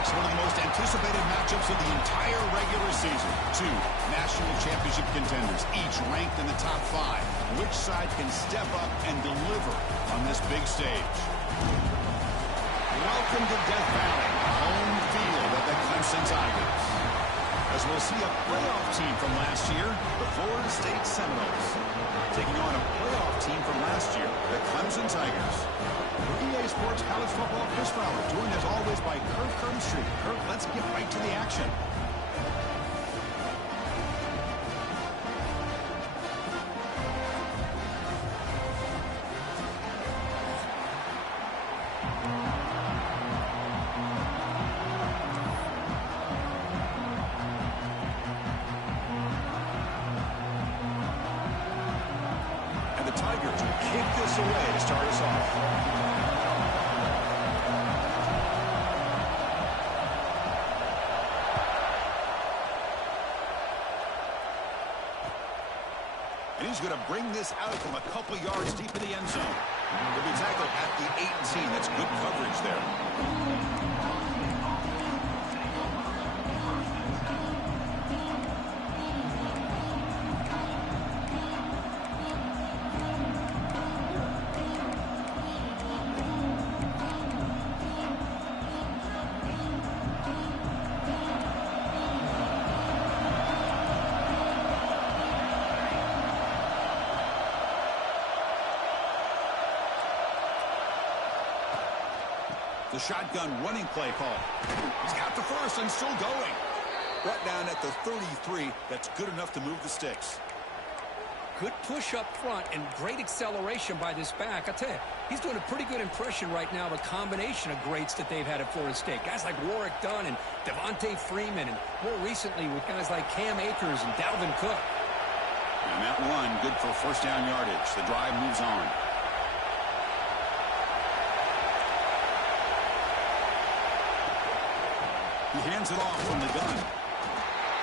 sports, one of the most anticipated matchups of the entire regular season. Two national championship contenders, each ranked in the top 5. Which side can step up and deliver on this big stage? Welcome to Death Valley, home field of the Clemson Tigers. As we'll see a playoff team from last year, the Florida State Seminoles, taking on a playoff team from last year, the Clemson Tigers. For EA Sports College Football, Chris Fowler, joined as always by Kurt Curtis. Kurt, let's get right to the action. The Tigers will kick this away to start us off. And he's going to bring this out from a couple yards deep in the end zone. He'll be tackled at the 18. That's good coverage there. The shotgun running play call. He's got the first and still going. Brought down at the 33. That's good enough to move the sticks. Good push up front and great acceleration by this back. I tell you, he's doing a pretty good impression right now of a combination of greats that they've had at Florida State. Guys like Warwick Dunn and Devontae Freeman, and more recently with guys like Cam Akers and Dalvin Cook. And that one, good for first down yardage. The drive moves on. He hands it off from the gun.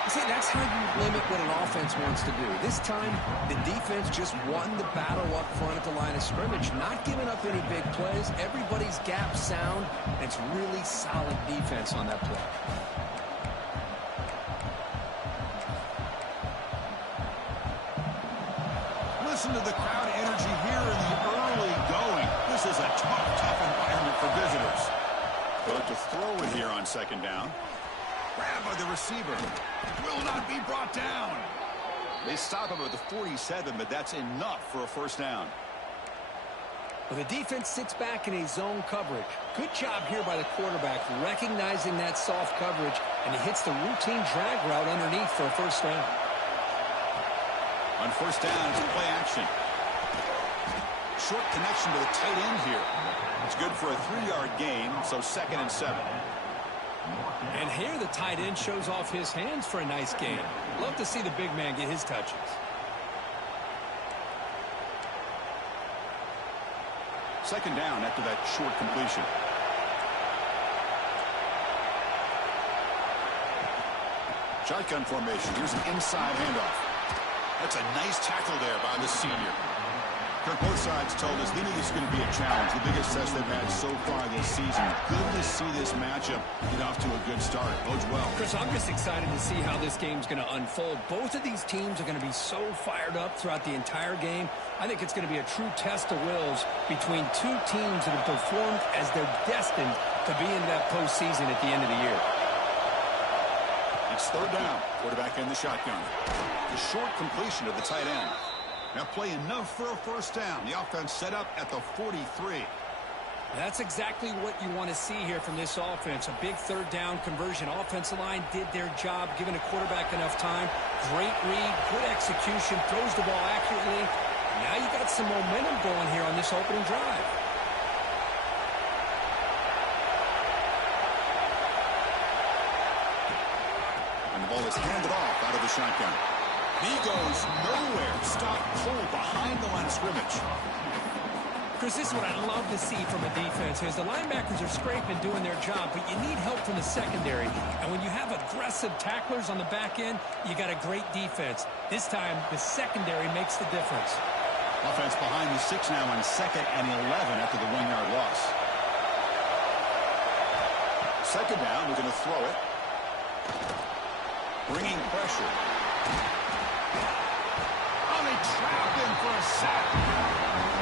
See, that's how you limit what an offense wants to do. This time, the defense just won the battle up front at the line of scrimmage, not giving up any big plays. Everybody's gap sound, and it's really solid defense on that play. Listen to the crowd energy here in the early going. This is a tough environment for visitors. But to throw it here on second down. Grabbed by the receiver. Will not be brought down. They stop him at the 47, but that's enough for a first down. Well, the defense sits back in a zone coverage. Good job here by the quarterback, recognizing that soft coverage, and he hits the routine drag route underneath for a first down. On first down, it's play action. Short connection to the tight end here. It's good for a 3-yard gain, so 2nd and 7. And here the tight end shows off his hands for a nice gain. Love to see the big man get his touches. Second down after that short completion. Shotgun formation. Here's an inside handoff. That's a nice tackle there by the senior. Both sides told us they knew this was going to be a challenge. The biggest test they've had so far this season. Good to see this matchup get off to a good start. Bodes well. Chris, I'm just excited to see how this game's going to unfold. Both of these teams are going to be so fired up throughout the entire game. I think it's going to be a true test of wills between two teams that have performed as they're destined to be in that postseason at the end of the year. It's third down. Quarterback in the shotgun. The short completion of the tight end. Now play enough for a first down. The offense set up at the 43. That's exactly what you want to see here from this offense. A big third down conversion. Offensive line did their job, giving a quarterback enough time. Great read, good execution, throws the ball accurately. Now you got some momentum going here on this opening drive. And the ball is handed off out of the shotgun. He goes nowhere. Stop cold behind the line of scrimmage. Chris, this is what I love to see from a defense. Is the linebackers are scraping, doing their job, but you need help from the secondary. And when you have aggressive tacklers on the back end, you got a great defense. This time, the secondary makes the difference. Offense behind the 6 now on 2nd and 11 after the 1-yard loss. second down, looking to throw it. Bringing pressure. Oh, they trap him for a sack.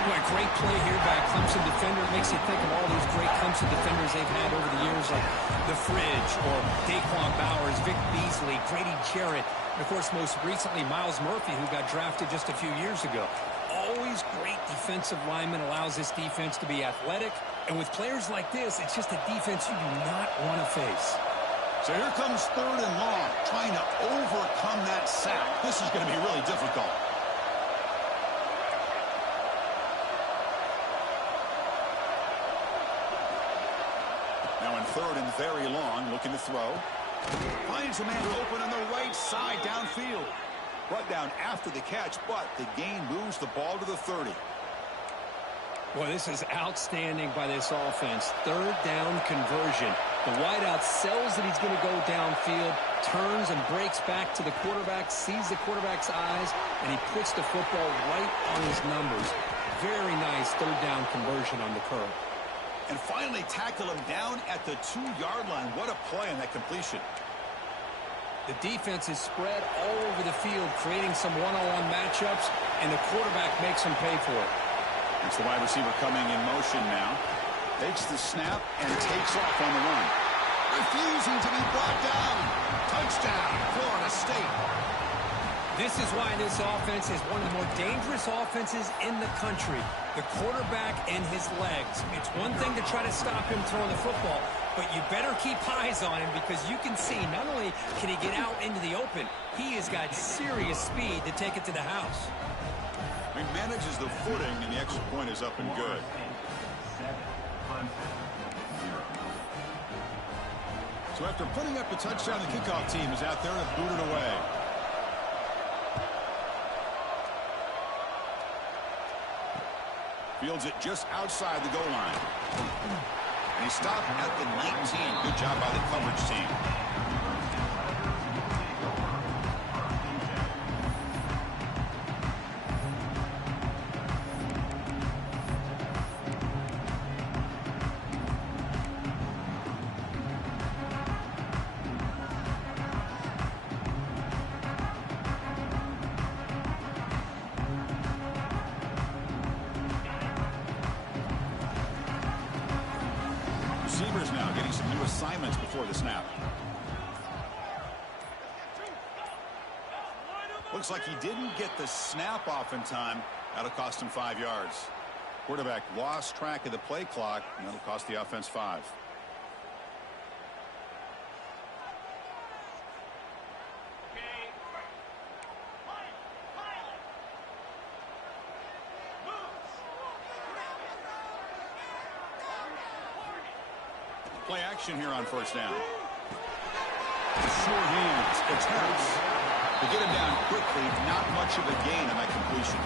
What a great play here by a Clemson defender. It makes you think of all those great Clemson defenders they've had over the years, like the Fridge or Daquan Bowers, Vic Beasley, Grady Jarrett, and, of course, most recently, Miles Murphy, who got drafted just a few years ago. Always great defensive lineman, allows this defense to be athletic. And with players like this, it's just a defense you do not want to face. So here comes third and long, trying to overcome that sack. This is going to be really difficult. Now in third and very long, looking to throw. Finds a man open on the right side downfield. Brought down after the catch, but the gain moves the ball to the 30. Well, this is outstanding by this offense. Third down conversion. The wideout sells that he's going to go downfield, turns and breaks back to the quarterback, sees the quarterback's eyes, and he puts the football right on his numbers. Very nice third down conversion on the curve. And finally tackle him down at the 2-yard line. What a play on that completion. The defense is spread all over the field, creating some one-on-one matchups, and the quarterback makes them pay for it. It's the wide receiver coming in motion now. Takes the snap and takes off on the run. Refusing to be brought down. Touchdown, Florida State. This is why this offense is one of the more dangerous offenses in the country. The quarterback and his legs. It's one thing to try to stop him throwing the football, but you better keep eyes on him because you can see not only can he get out into the open, he has got serious speed to take it to the house. He manages the footing, and the extra point is up and good. So after putting up a touchdown, the kickoff team is out there to boot it away. Fields it just outside the goal line. And he stopped at the 19. Good job by the coverage team. Receivers now getting some new assignments before the snap. Looks like he didn't get the snap off in time. That'll cost him 5 yards. Quarterback lost track of the play clock, and that'll cost the offense 5. Play action here on first down. Short hands, attempts. To get him down quickly, not much of a gain on that completion.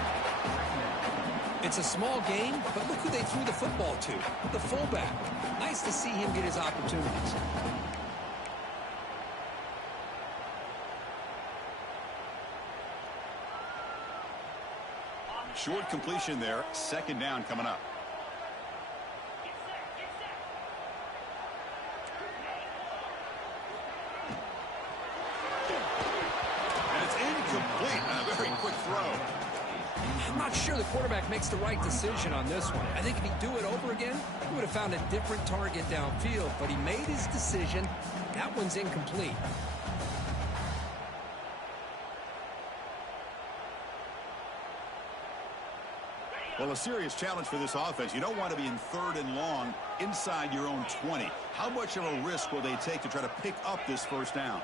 It's a small game, but look who they threw the football to. The fullback. Nice to see him get his opportunities. Short completion there. Second down coming up. Incomplete. A very quick throw. I'm not sure the quarterback makes the right decision on this one. I think if he'd do it over again, he would have found a different target downfield, but he made his decision. That one's incomplete. Well, a serious challenge for this offense. You don't want to be in third and long inside your own 20. How much of a risk will they take to try to pick up this first down?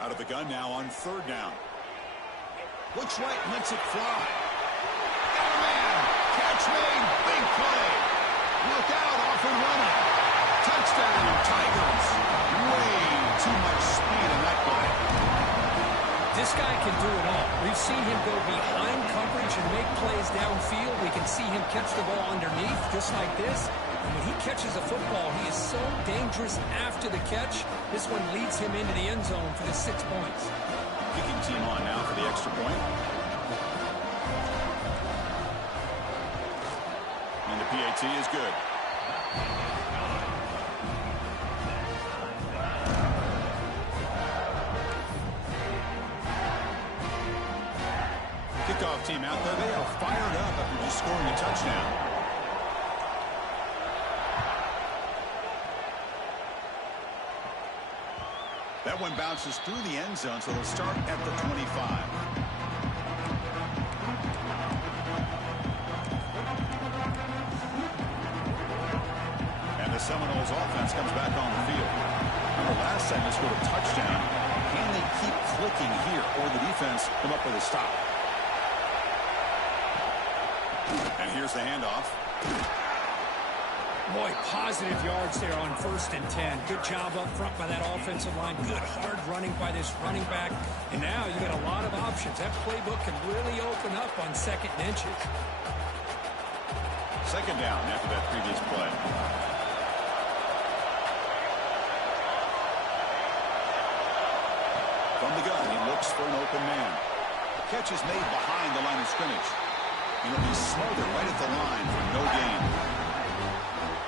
Out of the gun now on third down. Looks right, lets it fly. Got a man. Catch made. Big play. Look out, off and running. Touchdown, Tigers. Way too much speed in that play. This guy can do it all. We've seen him go behind coverage and make plays downfield. We can see him catch the ball underneath, just like this. And when he catches a football, he is so dangerous after the catch. This one leads him into the end zone for the 6 points. Kicking team on now for the extra point. And the PAT is good. team out there, they are fired up after just scoring a touchdown. That one bounces through the end zone, so they'll start at the 25. And the Seminoles offense comes back on the field. Remember, last time they scored a touchdown. Can they keep clicking here, or the defense come up with a stop? And here's the handoff. Boy, positive yards there on 1st and 10. Good job up front by that offensive line. Good hard running by this running back. And now you got a lot of options. That playbook can really open up on 2nd and inches. 2nd down after that previous play. From the gun, he looks for an open man. The catch is made behind the line of scrimmage. And he'll be smothered right at the line for no gain.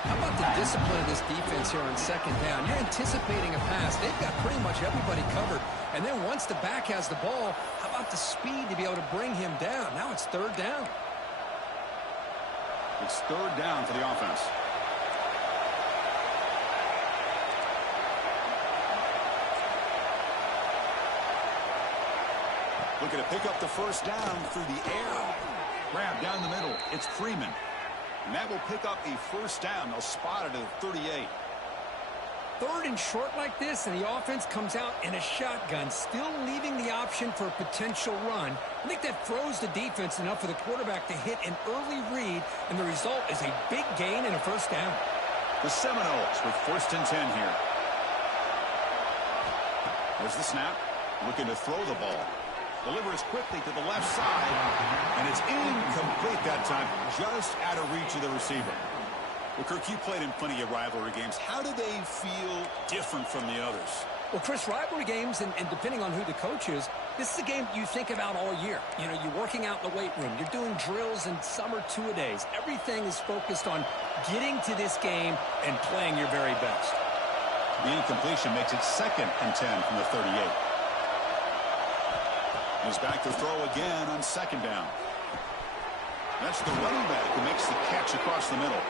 How about the discipline of this defense here on 2nd down? You're anticipating a pass. They've got pretty much everybody covered. And then once the back has the ball, how about the speed to be able to bring him down? Now it's 3rd down. It's 3rd down for the offense. Looking to pick up the 1st down through the air. Grab down the middle. It's Freeman. And that will pick up a 1st down. They'll spot it at 38. 3rd and short like this, and the offense comes out in a shotgun, still leaving the option for a potential run. I think that throws the defense enough for the quarterback to hit an early read, and the result is a big gain and a 1st down. The Seminoles with 1st and 10 here. There's the snap. Looking to throw the ball. Delivers quickly to the left side, and it's incomplete that time, just out of reach of the receiver. Well, Kirk, you played in plenty of rivalry games. How do they feel different from the others? Well, Chris, rivalry games, and depending on who the coach is, this is a game you think about all year. You know, you're working out in the weight room. You're doing drills and summer two-a-days. Everything is focused on getting to this game and playing your very best. The incompletion makes it 2nd and 10 from the 38. He's back to throw again on 2nd down. That's the running back who makes the catch across the middle.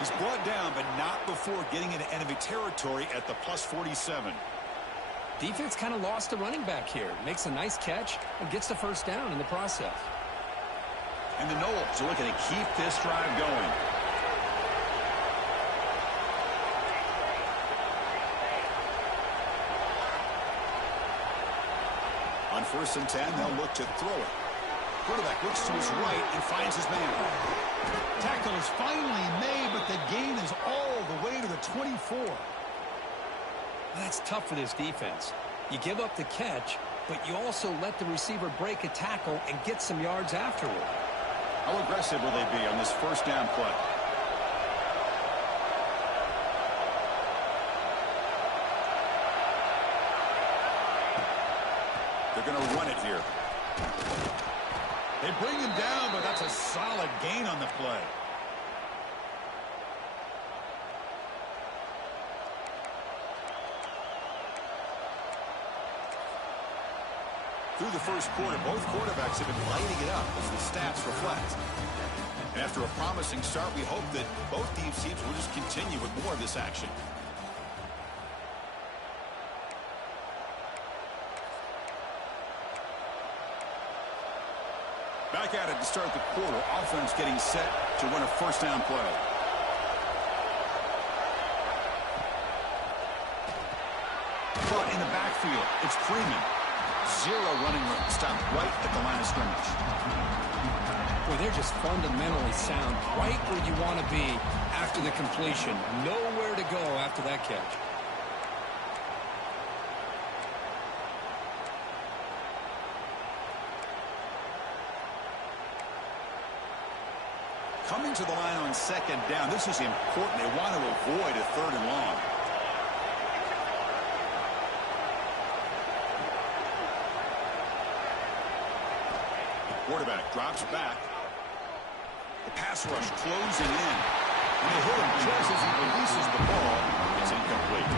He's brought down, but not before getting into enemy territory at the +47. Defense kind of lost the running back here. Makes a nice catch and gets the 1st down in the process. And the Noles are looking to keep this drive going. On 1st and 10, they'll look to throw it. Quarterback looks to his right and finds his man. Tackle is finally made, but the gain is all the way to the 24. That's tough for this defense. You give up the catch, but you also let the receiver break a tackle and get some yards afterward. How aggressive will they be on this 1st down play? They're going to run it here. They bring him down, but that's a solid gain on the play. Through the 1st quarter, both quarterbacks have been lighting it up as the stats reflect. And after a promising start, we hope that both these teams will just continue with more of this action. Back at it to start the quarter. Offense getting set to run a 1st down play. Caught in the backfield. It's Freeman. 0 running room. Stopped right at the line of scrimmage. Boy, they're just fundamentally sound. Right where you want to be after the completion. Nowhere to go after that catch. Coming to the line on 2nd down. This is important. They want to avoid a 3rd and long. Quarterback drops back. The pass rush closing in. And they hit him just as he releases the ball. It's incomplete.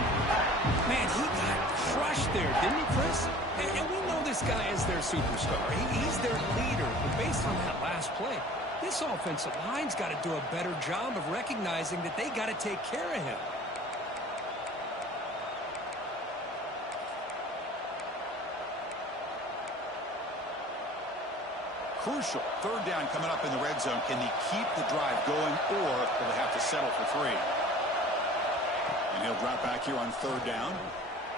Man, he got crushed there, didn't he, Chris? And we know this guy is their superstar. He's their leader. But based on that last play, this offensive line's got to do a better job of recognizing that they got to take care of him. Crucial. Third down coming up in the red zone. Can they keep the drive going, or will they have to settle for 3? And he'll drop back here on third down.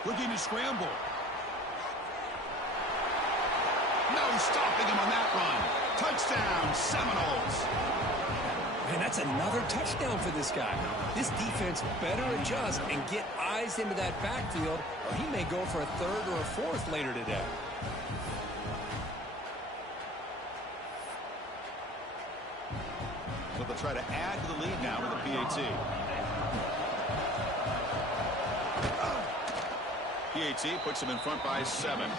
Looking to scramble. No stopping him on that run. Touchdown, Seminoles. Man, that's another touchdown for this guy. This defense better adjust and get eyes into that backfield, or he may go for a 3rd or a 4th later today. So they'll try to add to the lead now with a PAT. PAT puts them in front by 7.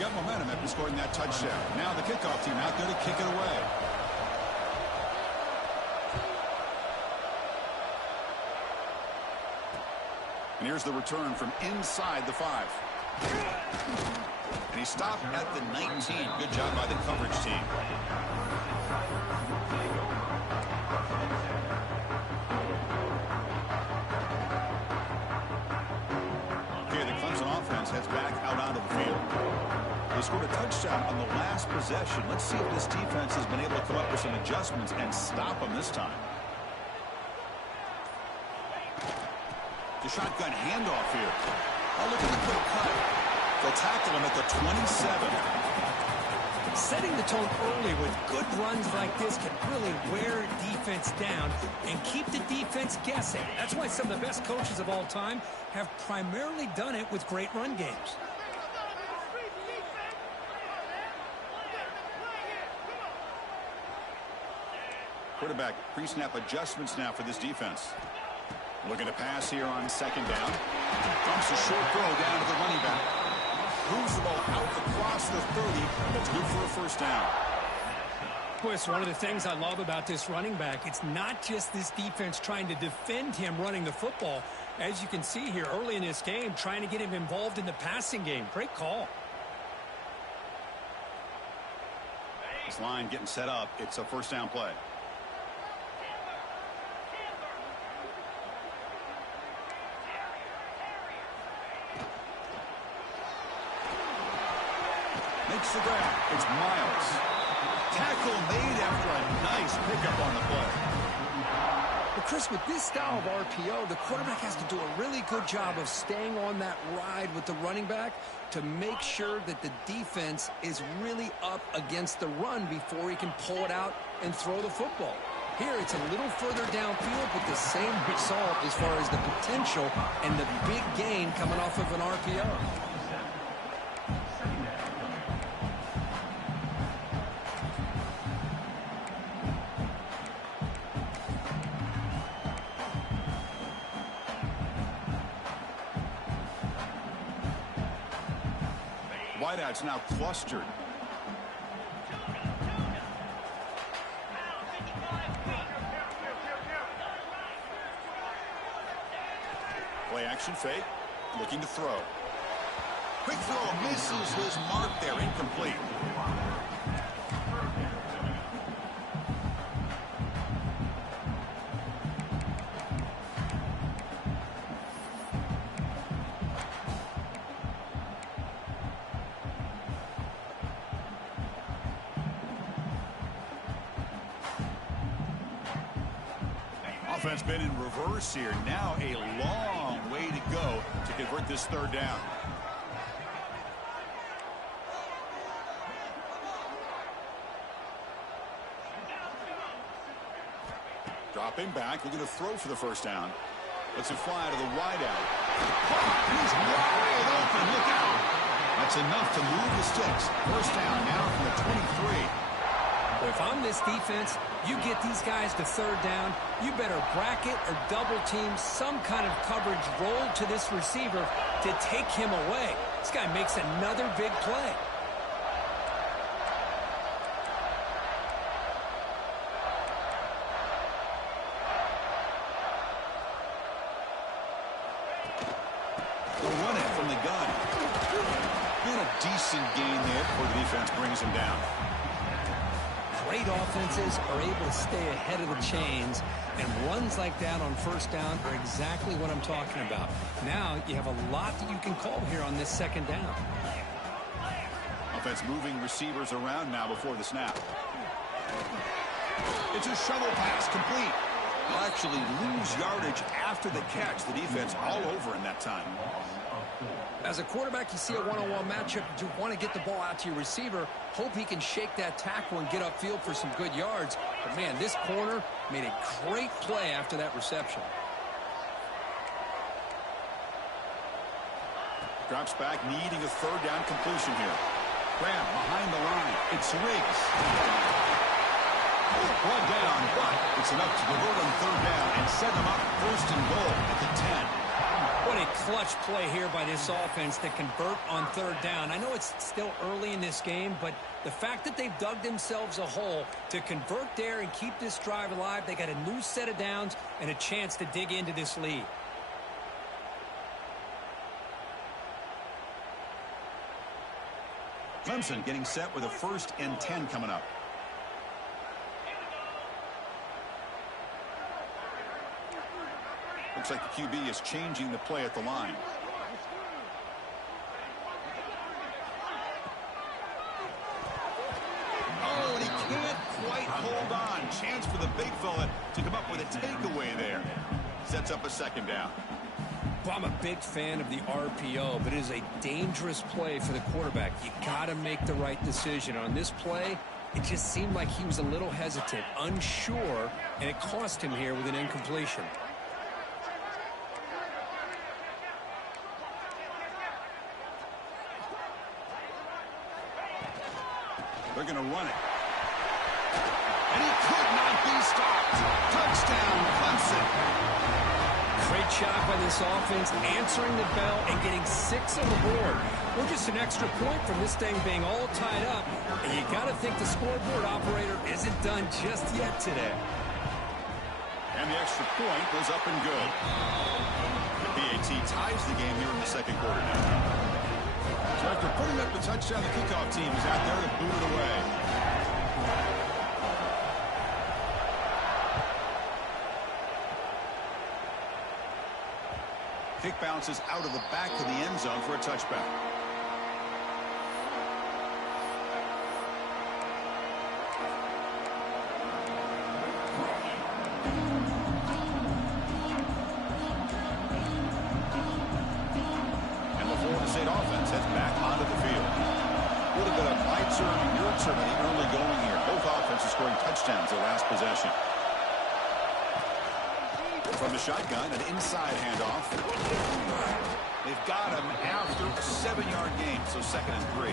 Got momentum after scoring that touchdown. Now the kickoff team out there to kick it away. And here's the return from inside the 5. And he stopped at the 19. Good job by the coverage team. Okay, the Clemson offense heads back out onto the field. They scored a touchdown on the last possession. Let's see if this defense has been able to come up with some adjustments and stop them this time. The shotgun handoff here. Oh, look at the quick cut. They'll tackle him at the 27. Setting the tone early with good runs like this can really wear defense down and keep the defense guessing. That's why some of the best coaches of all time have primarily done it with great run games. Quarterback pre-snap adjustments now for this defense. Looking to pass here on second down. Dumps a short throw down to the running back. Moves the ball out across the 30. That's good for a first down. Boy, it's one of the things I love about this running back. It's not just this defense trying to defend him running the football. As you can see here early in this game, trying to get him involved in the passing game. Great call. This line getting set up. It's a first down play. Makes the grab. It's Miles. Tackle made after a nice pickup on the play. Well, Chris, with this style of RPO, the quarterback has to do a really good job of staying on that ride with the running back to make sure that the defense is really up against the run before he can pull it out and throw the football. Here, it's a little further downfield, but the same result as far as the potential and the big gain coming off of an RPO. Wideouts now clustered. Play action fake. Looking to throw. Quick throw misses his mark there. Incomplete. Offense been in reverse here. Now a long way to go to convert this third down. Dropping back, looking to throw for the first down. Lets it fly to the wideout. He's wide open. Look out. That's enough to move the sticks. First down now from the 23. If I'm this defense, you get these guys to third down, you better bracket or double team some kind of coverage roll to this receiver to take him away. This guy makes another big play. decent gain there before the defense brings him down. Great offenses are able to stay ahead of the chains, and runs like that on first down are exactly what I'm talking about. Now you have a lot that you can call here on this second down. Offense moving receivers around now before the snap. It's a shovel pass, complete. They'll actually lose yardage after the catch. The defense all over in that time. As a quarterback, you see a one-on-one matchup. You want to get the ball out to your receiver. Hope he can shake that tackle and get upfield for some good yards. But, man, this corner made a great play after that reception. Drops back, needing a third down completion here. Graham behind the line. It's Riggs. One down, but it's enough to convert on third down and set them up first and goal at the 10. What a clutch play here by this offense to convert on third down. I know it's still early in this game, but the fact that they've dug themselves a hole to convert there and keep this drive alive, they got a new set of downs and a chance to dig into this lead. Clemson getting set with a 1st and 10 coming up. Looks like the QB is changing the play at the line. Oh, and he can't quite hold on. Chance for the big fella to come up with a takeaway there. Sets up a second down. Well, I'm a big fan of the RPO, but it is a dangerous play for the quarterback. You got to make the right decision. On this play, it just seemed like he was a little hesitant, unsure, and it cost him here with an incompletion. They're going to run it. And he could not be stopped. Touchdown, Clemson. Great job by this offense, answering the bell and getting 6 on the board. We're just an extra point from this thing being all tied up. And you got to think the scoreboard operator isn't done just yet today. And the extra point goes up and good. The PAT ties the game here in the second quarter now. So after putting up the touchdown, the kickoff team is out there to boot it away. Kick bounces out of the back of the end zone for a touchback. And the Florida State offense heads back onto the field. A little bit of my turn, your turn, early going here. Both offenses scoring touchdowns their last possession. From the shotgun, an inside handoff. They've got him after a 7-yard gain, so 2nd and 3.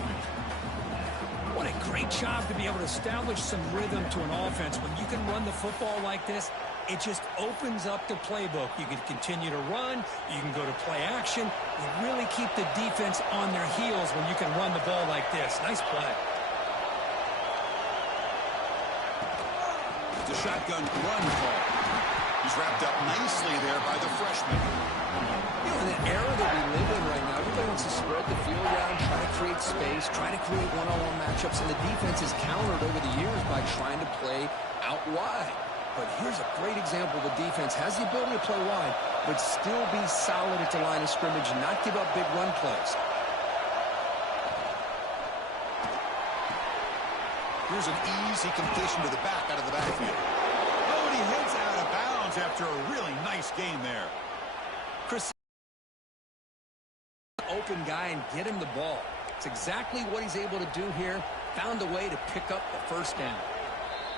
What a great job to be able to establish some rhythm to an offense. When you can run the football like this, it just opens up the playbook. You can continue to run. You can go to play action. You really keep the defense on their heels when you can run the ball like this. Nice play. It's a shotgun run call. He's wrapped up nicely there by the freshman. You know, in the era that we live in right now, everybody wants to spread the field around, try to create space, try to create one-on-one matchups, and the defense has countered over the years by trying to play out wide. But here's a great example. The defense has the ability to play wide, but still be solid at the line of scrimmage and not give up big run plays. Here's an easy completion to the back out of the backfield. Oh, and he heads out of bounds after a really nice game there. Chris, open guy and get him the ball. It's exactly what he's able to do here. Found a way to pick up the first down.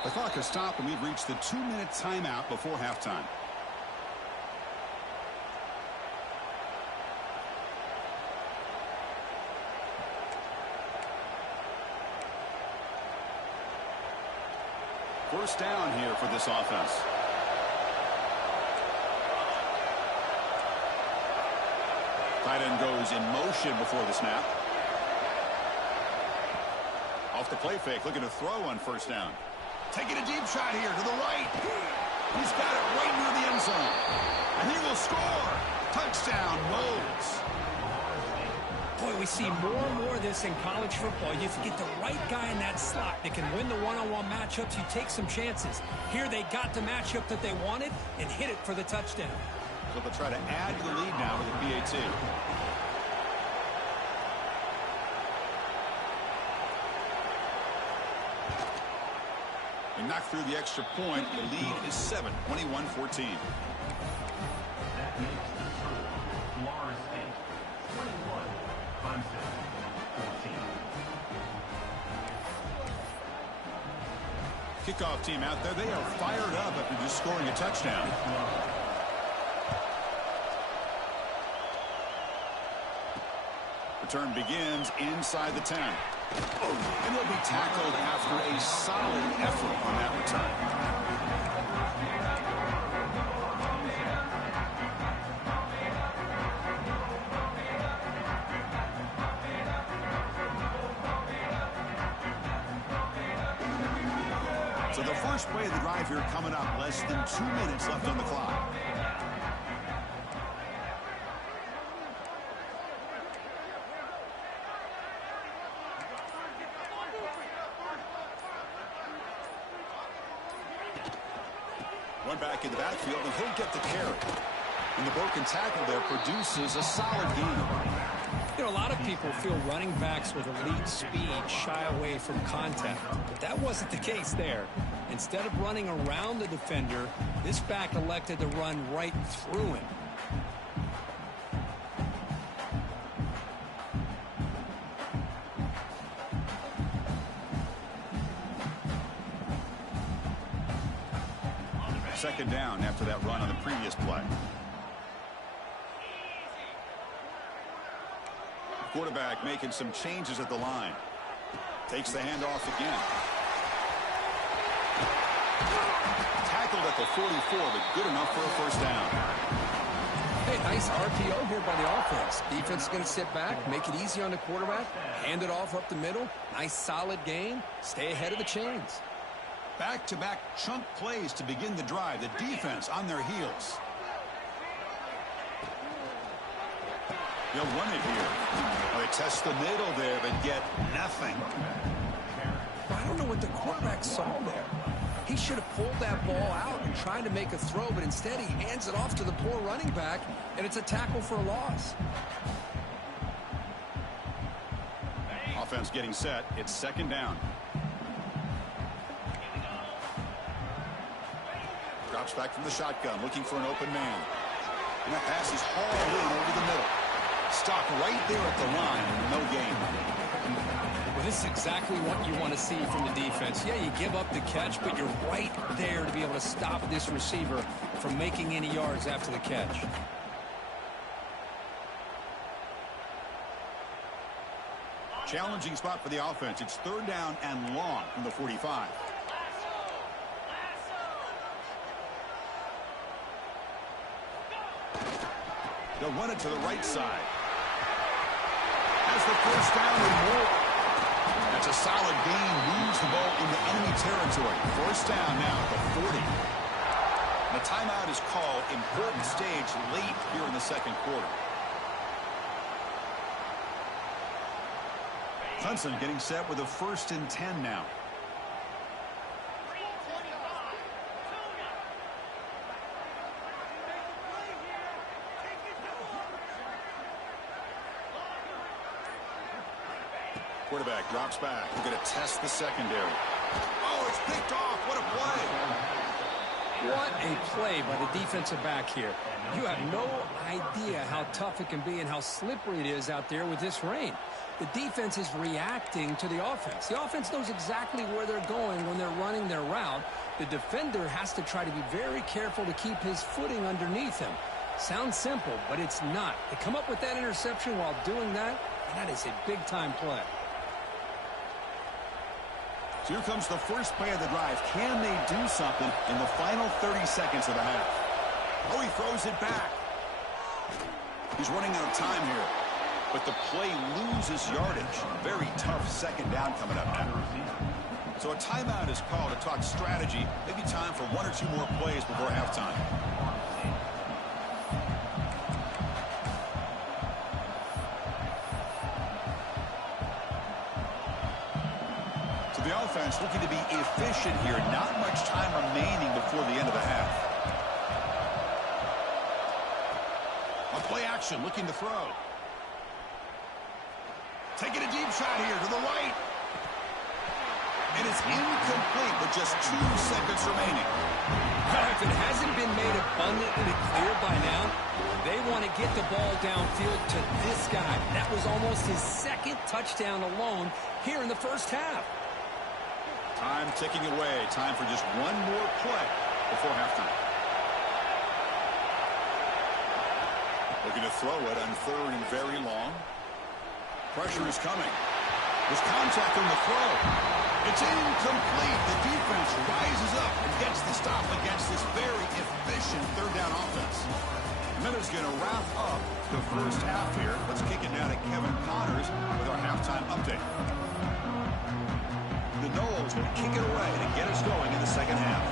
The clock has stopped, and we've reached the 2-minute timeout before halftime. First down here for this offense. Tight end goes in motion before the snap. Off the play fake, looking to throw on first down. Taking a deep shot here to the right. He's got it right near the end zone. And he will score. Touchdown, Modes. Boy, we see more and more of this in college football. You get the right guy in that slot that can win the one-on-one matchups. You take some chances. Here they got the matchup that they wanted and hit it for the touchdown. So they'll try to add to the lead now with the PAT. They knock through the extra point. The lead is 7, 21-14. Kickoff team out there. They are fired up after just scoring a touchdown. Return begins inside the 10. And he'll be tackled after a solid effort on that return. So the first play of the drive here coming up, less than 2 minutes left on the clock. One back in the backfield, and he'll get the carry. And the broken tackle there produces a solid gain. You know, a lot of people feel running backs with elite speed shy away from contact. But that wasn't the case there. Instead of running around the defender, this back elected to run right through him. Second down after that run on the previous play. Quarterback making some changes at the line. Takes the handoff again. Tackled at the 44, but good enough for a first down. Hey, nice RPO here by the offense. Defense is going to sit back, make it easy on the quarterback, hand it off up the middle. Nice solid gain. Stay ahead of the chains. Back-to-back chunk plays to begin the drive. The defense on their heels. They'll run it here. Well, they test the middle there, but get nothing. I don't know what the quarterback saw there. He should have pulled that ball out and tried to make a throw, but instead he hands it off to the poor running back, and it's a tackle for a loss. Offense getting set. It's second down. Drops back from the shotgun, looking for an open man. And that pass is hauled in over the middle. Stop right there at the line, no gain. Well, this is exactly what you want to see from the defense. Yeah, you give up the catch, but you're right there to be able to stop this receiver from making any yards after the catch. Challenging spot for the offense. It's third down and long from the 45. They'll run it to the right side. Has the first down and more. That's a solid gain. Moves the ball into enemy territory. First down now at the 40. The timeout is called. Important stage late here in the second quarter. Clemson getting set with a 1st and 10 now. Quarterback drops back. We're going to test the secondary. Oh, it's picked off. What a play. What a play by the defensive back here. You have no idea how tough it can be and how slippery it is out there with this rain. The defense is reacting to the offense. The offense knows exactly where they're going when they're running their route. The defender has to try to be very careful to keep his footing underneath him. Sounds simple, but it's not. To come up with that interception while doing that, that is a big-time play. So here comes the first play of the drive. Can they do something in the final 30 seconds of the half? Oh, he throws it back. He's running out of time here. But the play loses yardage. Very tough second down coming up now. So a timeout is called to talk strategy. Maybe time for 1 or 2 more plays before halftime. The offense looking to be efficient here. Not much time remaining before the end of the half. On play action, looking to throw. Taking a deep shot here to the right. And it's incomplete with just 2 seconds remaining. If it hasn't been made abundantly clear by now, they want to get the ball downfield to this guy. That was almost his 2nd touchdown alone here in the first half. Time ticking away. Time for just one more play before halftime. Looking to throw it on 3rd and very long. Pressure is coming. There's contact on the throw. It's incomplete. The defense rises up and gets the stop against this very efficient 3rd down offense. Miller's going to wrap up the first half here. Let's kick it now to Kevin Connors with our halftime update. The Noles will kick it away to get us going in the second half.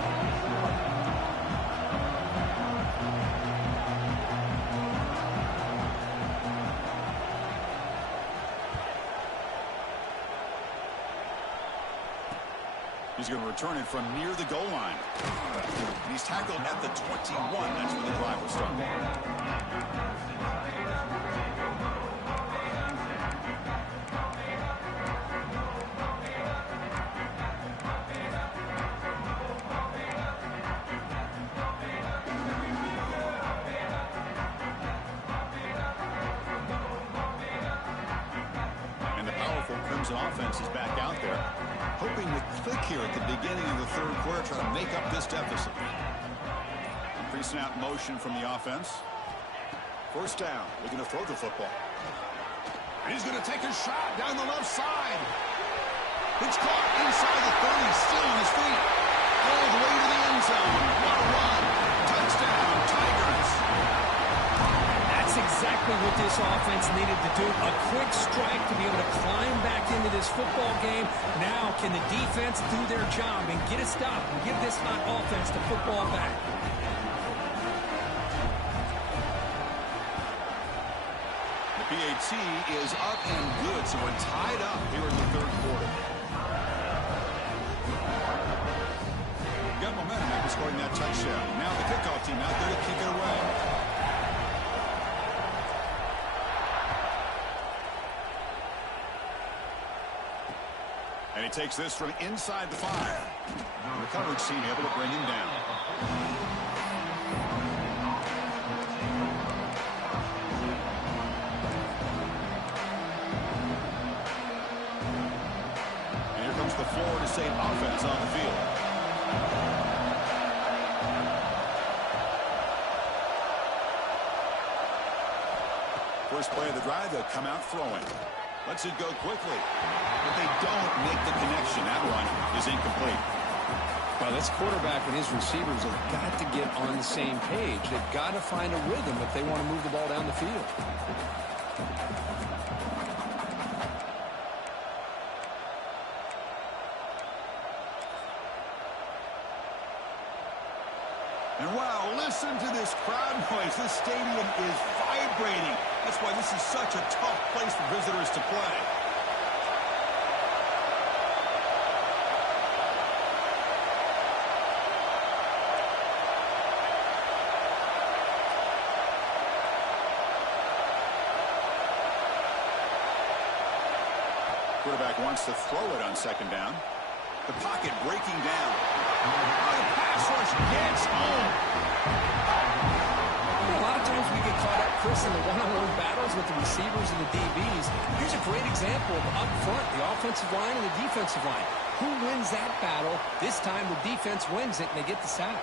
He's going to return it from near the goal line. And he's tackled at the 21. That's where the drive will start. And the powerful Crimson offense is back out there, hoping to click here at the beginning of the 3rd quarter, try to make up this deficit. Pre-snap motion from the offense. 1st down, looking to throw the football. And he's going to take a shot down the left side. It's caught inside the 30, still on his feet. All the way to the end zone. What a run. Touchdown, Tigers. That's exactly what this offense needed to do. A quick strike to be able to climb back into this football game. Now can the defense do their job and get a stop and give this hot offense the football back? The PAT is up and good, so we're tied up here in the 3rd quarter. Got momentum after scoring that touchdown. Now the kickoff team out there to kick it away. And he takes this from inside the 5. The coverage team able to bring him down. And here comes the Florida State offense on the field. First play of the drive, they'll come out throwing. Lets it go quickly. But they don't make the connection. That one is incomplete. Well, this quarterback and his receivers have got to get on the same page. They've got to find a rhythm if they want to move the ball down the field. And wow, listen to this crowd noise. This stadium is vibrating. That's why this is such a tough place for visitors to play. Quarterback wants to throw it on 2nd down. The pocket breaking down. The pass rush gets home. A lot of times we get caught up, Chris, in the one-on-one battles with the receivers and the DBs. Here's a great example of up front, the offensive line and the defensive line. Who wins that battle? This time the defense wins it and they get the sack.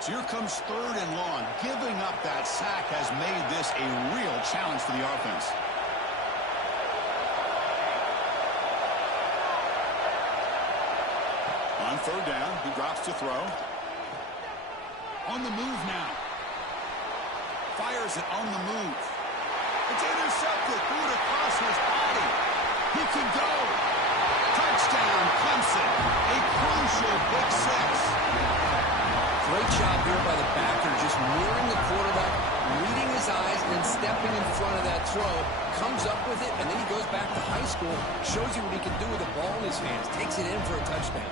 So here comes 3rd and long. Giving up that sack has made this a real challenge for the offense. On 3rd down, he drops to throw. On the move now. Fires it on the move. It's intercepted. Threw it across his body. He can go. Touchdown, Clemson. A crucial pick 6. Great job here by the backer, just mirroring the quarterback, reading his eyes, and then stepping in front of that throw. Comes up with it, and then he goes back to high school, shows you what he can do with the ball in his hands, takes it in for a touchdown.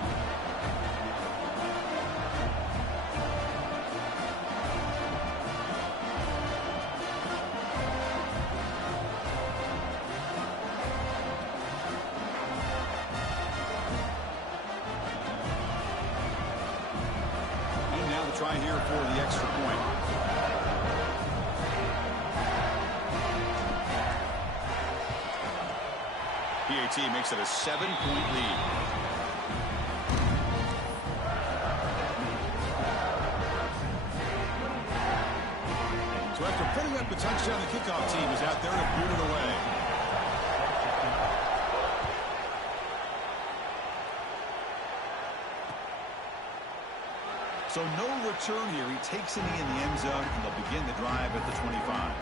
Try here for the extra point. PAT makes it a 7-point lead. So after putting up the touchdown, the kickoff team is out there to boot it away. So no return here. He takes it in the end zone, and they'll begin the drive at the 25.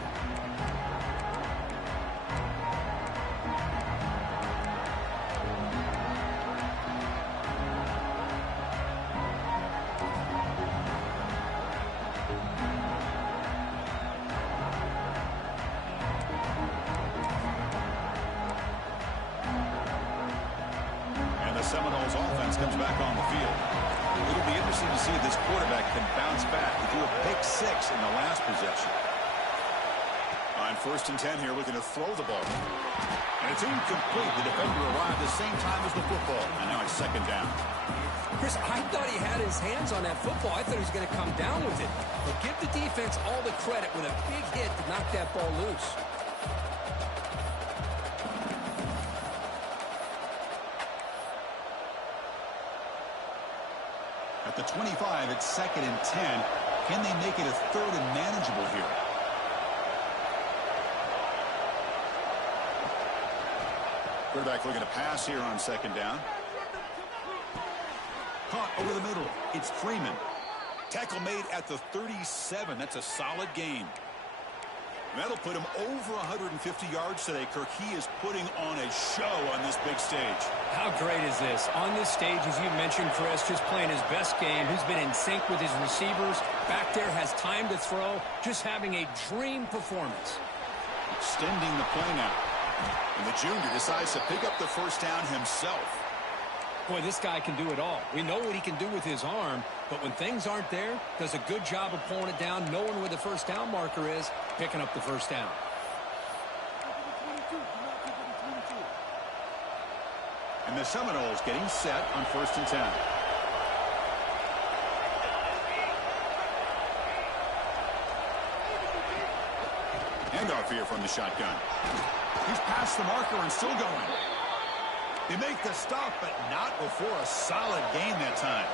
And the Seminoles offense comes back on the field. It'll be interesting to see if this quarterback can bounce back. He threw a pick 6 in the last possession. On 1st and 10 here, looking to throw the ball. And it's incomplete. The defender arrived the same time as the football. And now it's 2nd down. Chris, I thought he had his hands on that football. I thought he was going to come down with it. But give the defense all the credit with a big hit to knock that ball loose. At the 25, it's 2nd and 10. Can they make it a 3rd and manageable here? Quarterback looking to pass here on 2nd down. Caught over the middle. It's Freeman. Tackle made at the 37. That's a solid gain. That'll put him over 150 yards today, Kirk. He is putting on a show on this big stage. How great is this? On this stage, as you mentioned, Chris, just playing his best game. He's been in sync with his receivers. Back there, has time to throw. Just having a dream performance. Extending the play now. And the junior decides to pick up the 1st down himself. Boy, this guy can do it all. We know what he can do with his arm, but when things aren't there, does a good job of pulling it down, knowing where the 1st down marker is, picking up the 1st down. And the Seminoles getting set on 1st and 10. Handoff here from the shotgun. He's past the marker and still going. They make the stop, but not before a solid gain that time.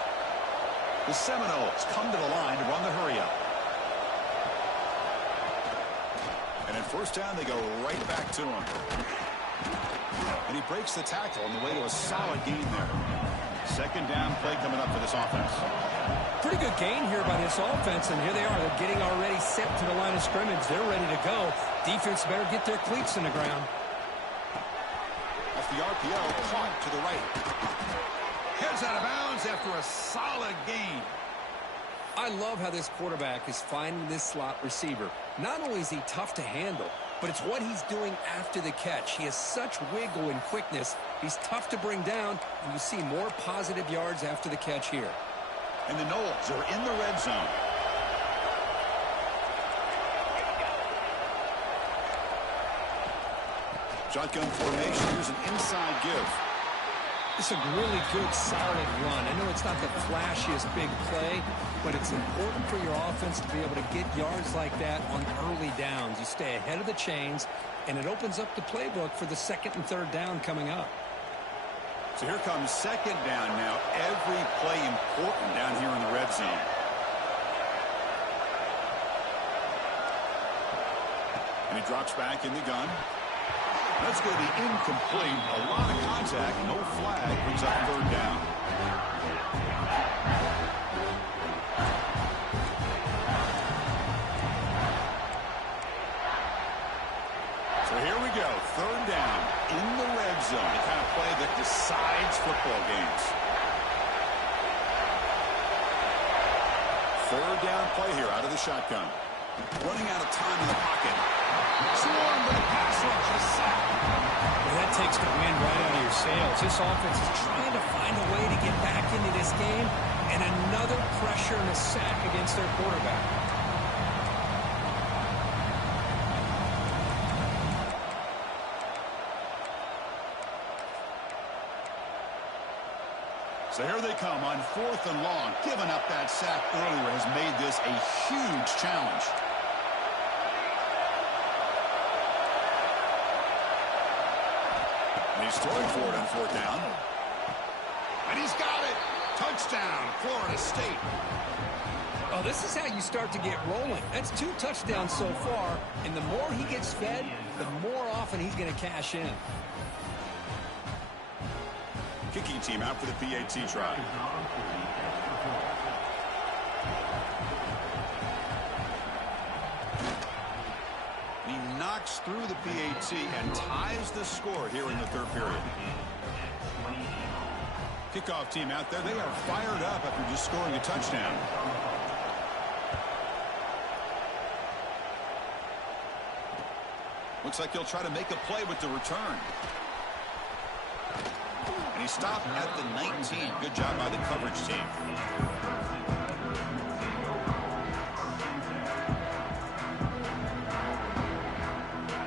The Seminoles come to the line to run the hurry-up. And at 1st down, they go right back to him. And he breaks the tackle on the way to a solid gain there. 2nd down play coming up for this offense. Pretty good gain here by this offense, and here they are. They're getting already set to the line of scrimmage. They're ready to go. Defense better get their cleats in the ground. Off the RPO, caught to the right. Heads out of bounds after a solid gain. I love how this quarterback is finding this slot receiver. Not only is he tough to handle, but it's what he's doing after the catch. He has such wiggle and quickness. He's tough to bring down, and you see more positive yards after the catch here. And the Noles are in the red zone. Shotgun formation. Here's an inside give. It's a really good, solid run. I know it's not the flashiest big play, but it's important for your offense to be able to get yards like that on early downs. You stay ahead of the chains, and it opens up the playbook for the 2nd and 3rd down coming up. So here comes 2nd down now. Every play important down here in the red zone. And he drops back in the gun. That's going to be incomplete. A lot of contact. No flag. Brings up 3rd down. So here we go. 3rd down in the red zone. The kind of play that decides football games. Third down play here out of the shotgun. Running out of time in the pocket. Swarmed with a pass rush, a sack. Well, that takes the wind right out of your sails. This offense is trying to find a way to get back into this game, and another pressure and a sack against their quarterback. So here they come on 4th and long. Giving up that sack earlier has made this a huge challenge. And he's throwing for it on 4th down. And he's got it. Touchdown, Florida State. Oh, this is how you start to get rolling. That's 2 touchdowns so far, and the more he gets fed, the more often he's going to cash in. Kicking team out for the PAT try. He knocks through the PAT and ties the score here in the 3rd period. Kickoff team out there. They are fired up after just scoring a touchdown. Looks like he'll try to make a play with the return. And he stopped at the 19. Good job by the coverage team.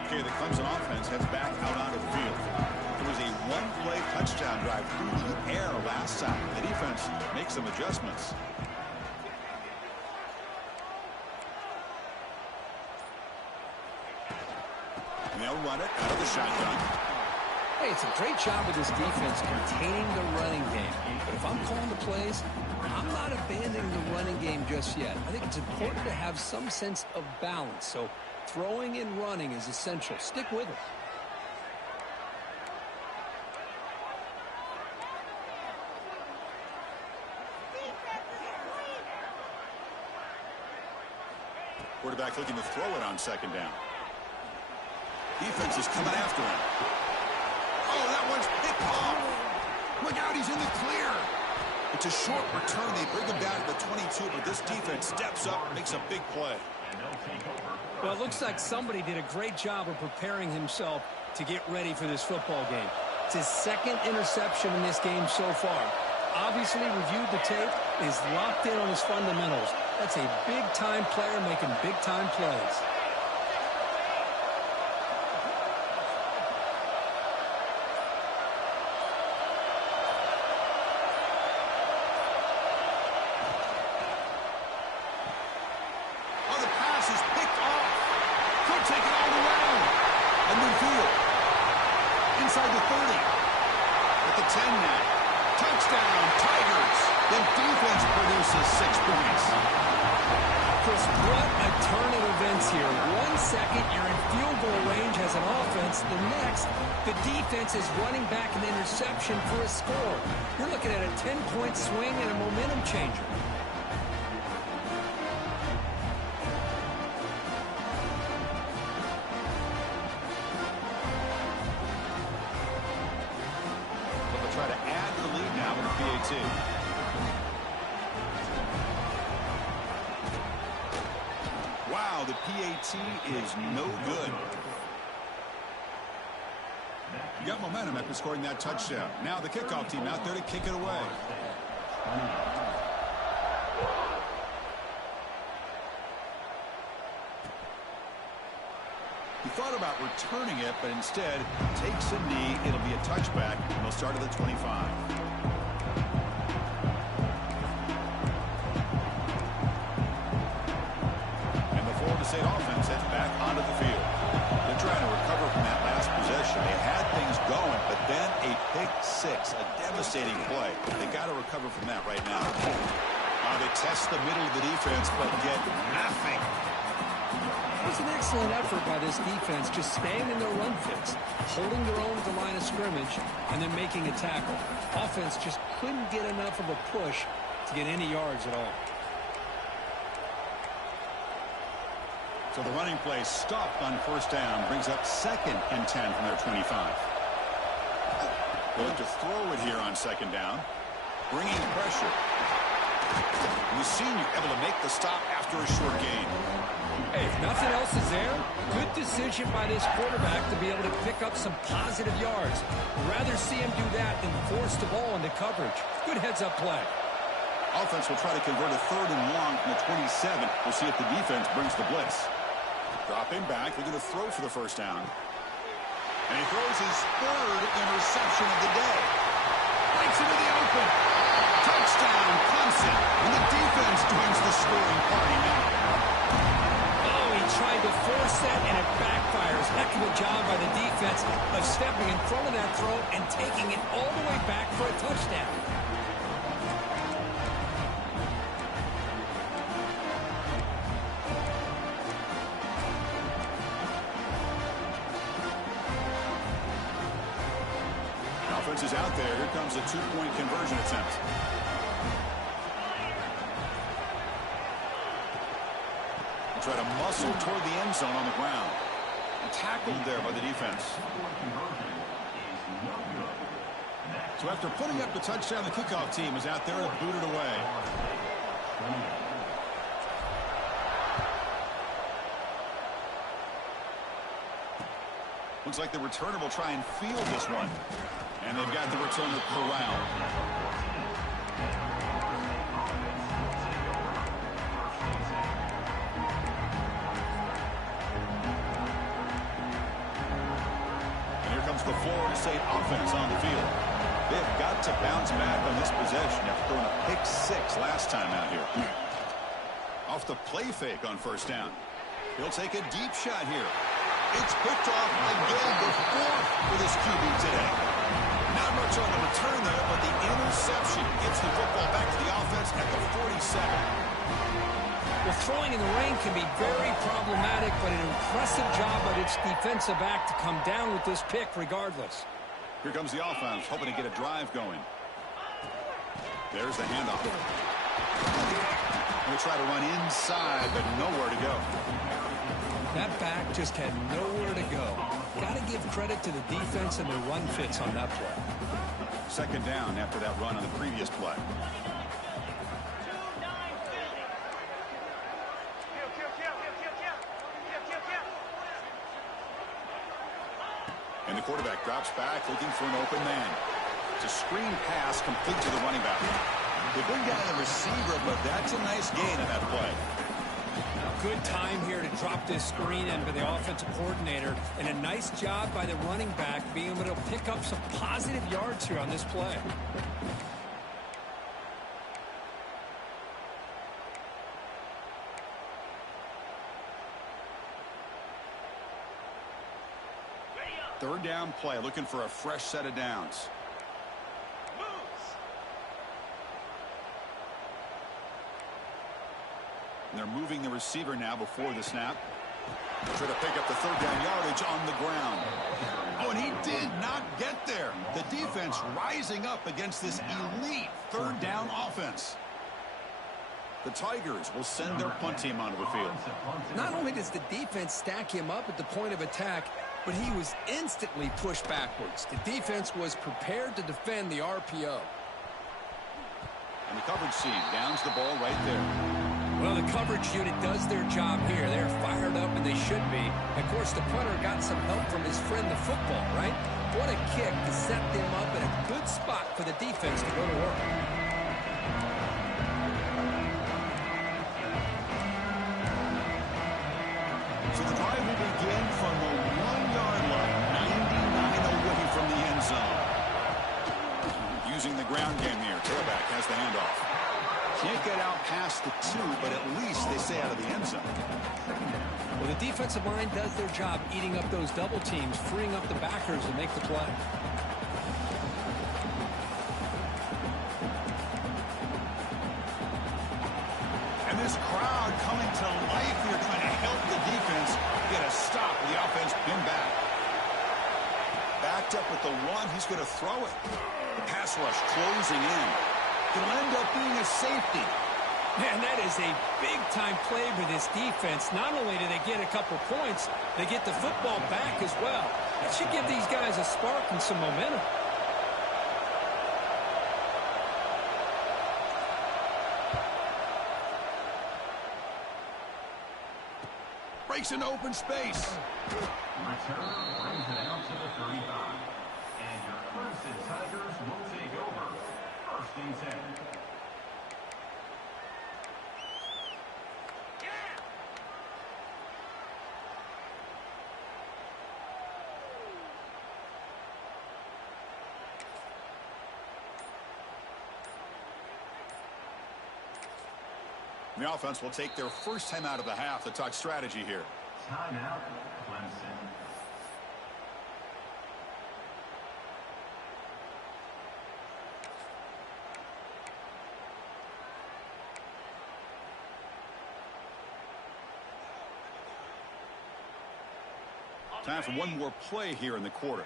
Okay, the Clemson offense heads back out onto the field. It was a one-play touchdown drive through the air last time. The defense makes some adjustments. And they'll run it out of the shotgun. Hey, it's a great job of this defense containing the running game. But if I'm calling the plays, I'm not abandoning the running game just yet. I think it's important to have some sense of balance. So throwing and running is essential. Stick with it. Quarterback looking to throw it on 2nd down. Defense is coming after him. Oh, that one's picked off. Look out, he's in the clear. It's a short return. They bring him down to the 22, but this defense steps up and makes a big play. Well, it looks like somebody did a great job of preparing himself to get ready for this football game. It's his 2nd interception in this game so far. Obviously reviewed the tape, is locked in on his fundamentals. That's a big-time player making big-time plays. Inside the 30. At the 10 now. Touchdown, Tigers. The defense produces 6 points. Chris, what a turn of events here. 1 second, you're in field goal range as an offense. The next, the defense is running back an interception for a score. You're looking at a 10-point swing and a momentum changer. Try to add to the lead now with the PAT. Wow, the PAT is no good. You got momentum after scoring that touchdown. Now the kickoff team out there to kick it away. He thought about returning it, but instead takes a knee. It'll be a touchback, and he'll start at the 25. And the Florida State offense heads back onto the field. They're trying to recover from that last possession. They had things going, but then a pick six, a devastating play. They got to recover from that right now. They test the middle of the defense, but get nothing. It was an excellent effort by this defense, just staying in their run fits, holding their own at the line of scrimmage, and then making a tackle. Offense just couldn't get enough of a push to get any yards at all. So the running play stopped on 1st down, brings up 2nd and 10 from their 25. They'll look to throw it here on 2nd down, bringing pressure. And the senior able to make the stop after a short gain. Hey, if nothing else is there, good decision by this quarterback to be able to pick up some positive yards. Rather see him do that than force the ball into coverage. Good heads-up play. Offense will try to convert a 3rd and long from the 27. We'll see if the defense brings the blitz. Dropping back, they're going to throw for the first down. And he throws his 3rd interception of the day. Breaks into the open. Touchdown, Clemson. And the defense joins the scoring party now. Oh, he tried to force that, and it backfires. Heck of a job by the defense of stepping in front of that throw and taking it all the way back for a touchdown. Offense is out there. Here comes a 2-point conversion attempt. Try to muscle toward the end zone on the ground. And tackled there by the defense. So after putting up the touchdown, the kickoff team is out there to boot it away. Looks like the returner will try and field this one. And they've got the returner corralled. The Florida State offense on the field. They've got to bounce back on this possession after throwing a pick 6 last time out here. Off the play fake on first down. He'll take a deep shot here. It's picked off again, the 4th for this QB today. Not much on the return there, but the interception gets the football back to the offense at the 47. Well, throwing in the rain can be very problematic, but an impressive job by its defensive back to come down with this pick regardless. Here comes the offense, hoping to get a drive going. There's the handoff. We'll try to run inside, but nowhere to go. That back just had nowhere to go. Got to give credit to the defense and their run fits on that play. 2nd down after that run on the previous play. And the quarterback drops back, looking for an open man. It's a screen pass complete to the running back. They bring down the receiver, but that's a nice gain in that play. Good time here to drop this screen in by the offensive coordinator, and a nice job by the running back being able to pick up some positive yards here on this play. Third down play, looking for a fresh set of downs. And they're moving the receiver now before the snap. Try to pick up the 3rd down yardage on the ground. Oh, and he did not get there. The defense rising up against this elite 3rd down offense. The Tigers will send their punt team onto the field. Not only does the defense stack him up at the point of attack, but he was instantly pushed backwards. The defense was prepared to defend the RPO. And the coverage team downs the ball right there. Well, the coverage unit does their job here. They're fired up, and they should be. Of course, the punter got some help from his friend, the football, right? What a kick to set them up in a good spot for the defense to go to work. So the drive will begin from the 1-yard line, 99 away from the end zone. Using the ground game here, tailback has the handoff. Can't get out past the 2, but at least they stay out of the end zone. Well, the defensive line does their job eating up those double teams, freeing up the backers to make the play. And this crowd coming to life here, trying to help the defense get a stop. The offense pinned back. Backed up with the 1, he's going to throw it. The pass rush closing in. It'll end up being a safety. Man, that is a big-time play for this defense. Not only do they get a couple points, they get the football back as well. That should give these guys a spark and some momentum. breaks into open space. Return brings it out to the 35. And your Crimson Tigers will take over. First and 10. The offense will take their first time out of the half to talk strategy here. Timeout, Clemson. Time for one more play here in the quarter.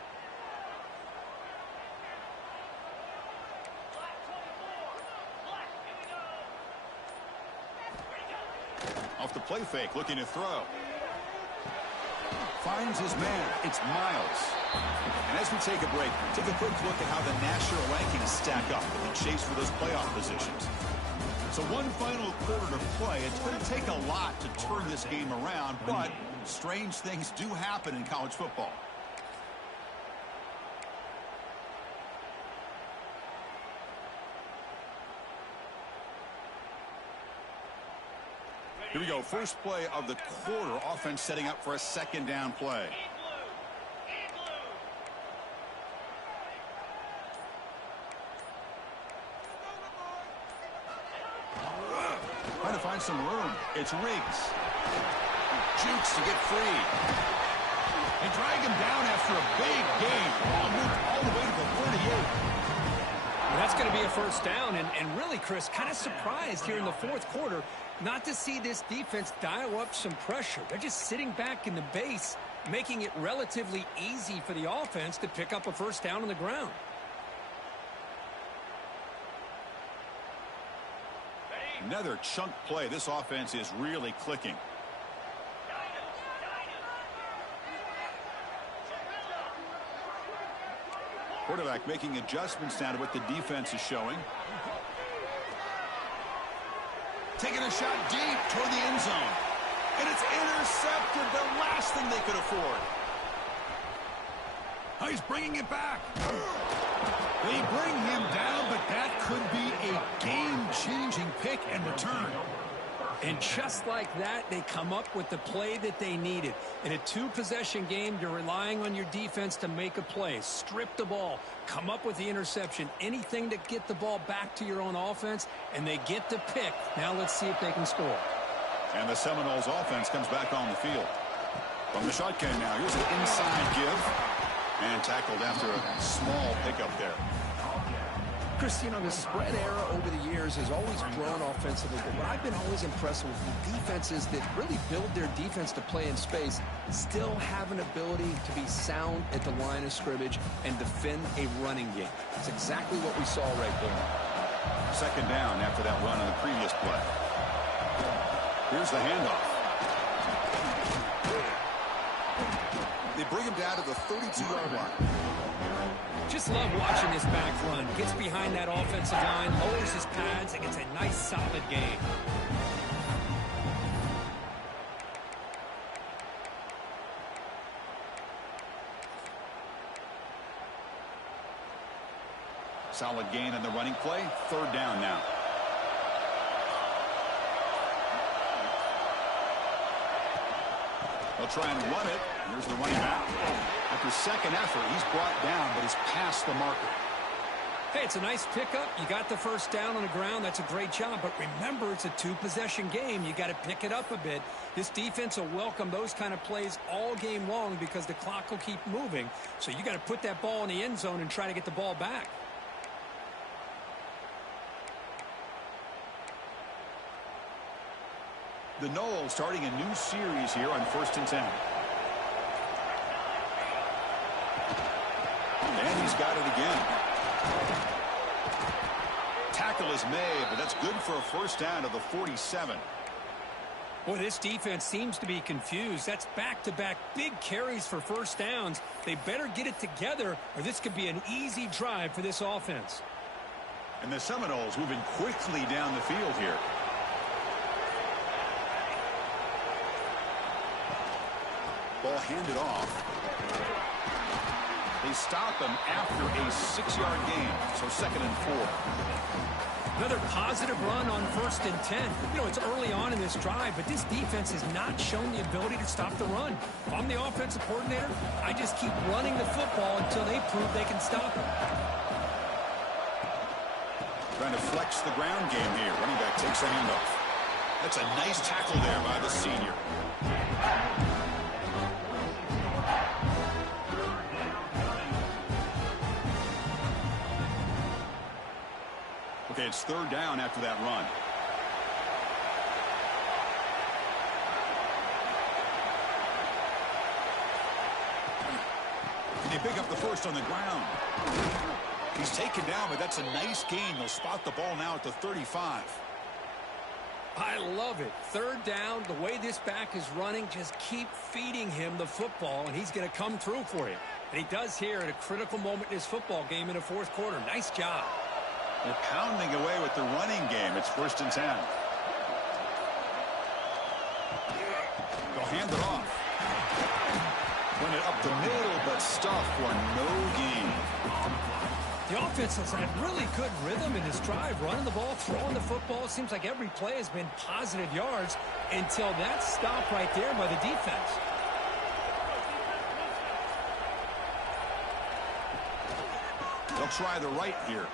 Off the play fake, looking to throw. Finds his man. It's Miles. And as we take a break, take a quick look at how the national rankings stack up in the chase for those playoff positions. So one final quarter to play. It's going to take a lot to turn this game around, but strange things do happen in college football. Here we go. First play of the quarter. Offense setting up for a second down play. Trying to find some room. It's Riggs. Jukes to get free. They drag him down after a big game. Ball moved all the way to the 48. Well, that's going to be a first down, and really, Chris, kind of surprised here in the fourth quarter not to see this defense dial up some pressure. They're just sitting back in the base, making it relatively easy for the offense to pick up a first down on the ground. Another chunk play. This offense is really clicking. Quarterback making adjustments now to what the defense is showing. Taking a shot deep toward the end zone. And it's intercepted, the last thing they could afford. Oh, he's bringing it back. They bring him down, but that could be a game-changing pick and return. And just like that, they come up with the play that they needed. In a two-possession game, you're relying on your defense to make a play. Strip the ball. Come up with the interception. Anything to get the ball back to your own offense, and they get the pick. Now let's see if they can score. And the Seminoles offense comes back on the field. From the shotgun now, here's an inside give. And tackled after a small pickup there. Chris, you know, the spread era over the years has always grown offensively, but what I've been always impressed with the defenses that really build their defense to play in space still have an ability to be sound at the line of scrimmage and defend a running game. That's exactly what we saw right there. Second down after that run on the previous play. Here's the handoff. They bring him down to the 32-yard line. Just love watching this back run. Gets behind that offensive line, lowers his pads, and gets a nice, solid gain. Solid gain on the running play. Third down now. They'll try and run it. Here's the running back. After second effort, he's brought down, but he's past the marker. Hey, it's a nice pickup. You got the first down on the ground. That's a great job. But remember, it's a two-possession game. You got to pick it up a bit. This defense will welcome those kind of plays all game long because the clock will keep moving. So you got to put that ball in the end zone and try to get the ball back. The Noles starting a new series here on 1st and 10. And he's got it again. Tackle is made, but that's good for a first down to the 47. Boy, this defense seems to be confused. That's back-to-back big carries for first downs. They better get it together, or this could be an easy drive for this offense. And the Seminoles moving quickly down the field here. Ball handed off. They stop him after a 6-yard gain, so 2nd and 4. Another positive run on 1st and 10. You know, it's early on in this drive, but this defense has not shown the ability to stop the run. If I'm the offensive coordinator, I just keep running the football until they prove they can stop it. Trying to flex the ground game here. Running back takes a handoff. That's a nice tackle there by the senior. Okay, it's 3rd down after that run. And they pick up the first on the ground. He's taken down, but that's a nice gain. They'll spot the ball now at the 35. I love it. 3rd down, the way this back is running, just keep feeding him the football, and he's going to come through for you. And he does here at a critical moment in his football game in the 4th quarter. Nice job. They're pounding away with the running game. It's 1st and 10. They'll hand it off. Run it up the middle, but stuff for no gain. The offense has had really good rhythm in this drive, running the ball, throwing the football. Seems like every play has been positive yards until that stop right there by the defense. They'll try the right here.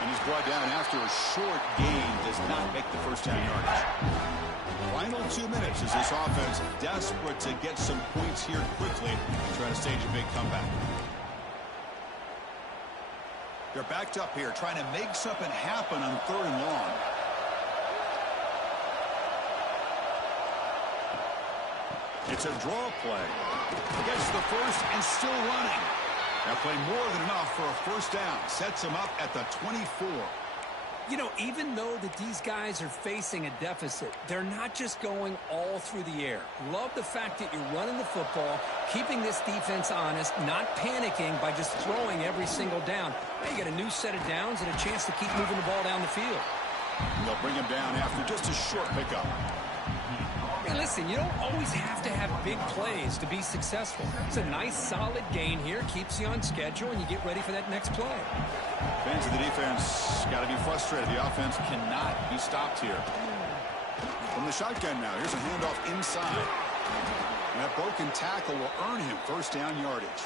And he's brought down after a short gain. Does not make the 1st down yardage. Final 2 minutes as this offense desperate to get some points here quickly and try to stage a big comeback. They're backed up here trying to make something happen on 3rd and long. It's a draw play. Gets the first and still running. That play more than enough for a 1st down. Sets him up at the 24. You know, even though that these guys are facing a deficit, they're not just going all through the air. Love the fact that you're running the football, keeping this defense honest, not panicking by just throwing every single down. Now you get a new set of downs and a chance to keep moving the ball down the field. And they'll bring him down after just a short pickup. Hey, listen, you don't always have to have big plays to be successful. It's a nice, solid gain here, keeps you on schedule, and you get ready for that next play. Fans of the defense got to be frustrated. The offense cannot be stopped here. From the shotgun now, here's a handoff inside. And that broken tackle will earn him 1st down yardage.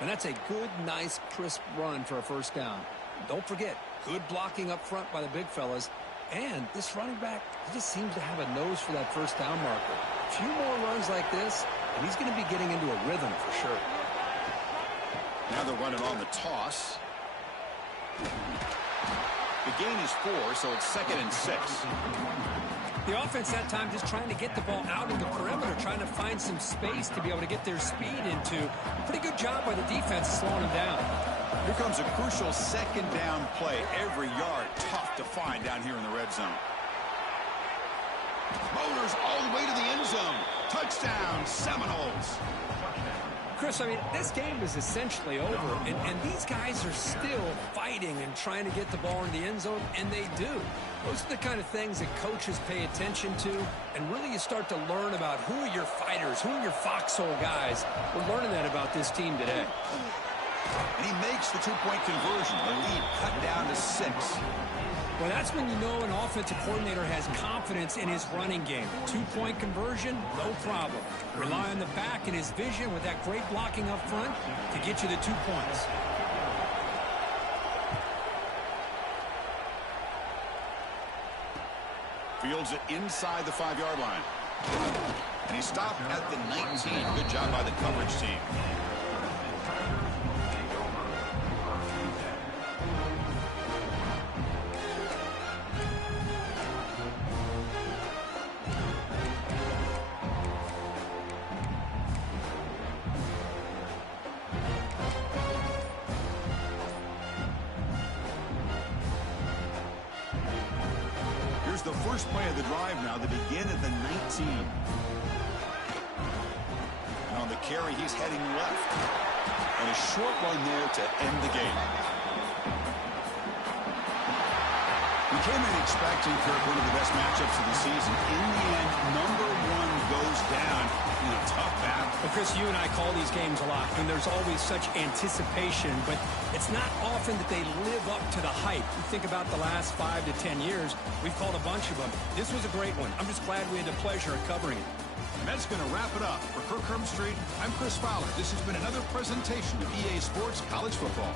And that's a good, nice, crisp run for a 1st down. Don't forget, good blocking up front by the big fellas. And this running back, he just seems to have a nose for that 1st down marker. A few more runs like this, and he's going to be getting into a rhythm for sure. Now they're running on the toss. The gain is 4, so it's 2nd and 6. The offense that time just trying to get the ball out of the perimeter, trying to find some space to be able to get their speed into. Pretty good job by the defense slowing them down. Here comes a crucial 2nd down play. Every yard tough to find down here in the red zone. Motors all the way to the end zone. Touchdown, Seminoles. Chris, I mean, this game is essentially over, and these guys are still fighting and trying to get the ball in the end zone, and they do. Those are the kind of things that coaches pay attention to, and really you start to learn about who are your fighters, who are your foxhole guys. We're learning that about this team today. And he makes the 2-point conversion. The lead cut down to 6. Well, that's when you know an offensive coordinator has confidence in his running game. 2-point conversion, no problem. Rely on the back and his vision with that great blocking up front to get you the 2 points. Fields it inside the 5-yard line. And he stopped at the 19. Good job by the coverage team. The first play of the drive now. They begin at the 19. And on the carry, he's heading left. And a short run there to end the game. We came in expecting, Kirk, one of the best matchups of the season. In the end, number 1 goes down. Chris, you and I call these games a lot, and there's always such anticipation, but it's not often that they live up to the hype. You think about the last 5 to 10 years, we've called a bunch of them. This was a great one. I'm just glad we had the pleasure of covering it. And that's going to wrap it up. For Kirk Herbstreit, I'm Chris Fowler. This has been another presentation of EA Sports College Football.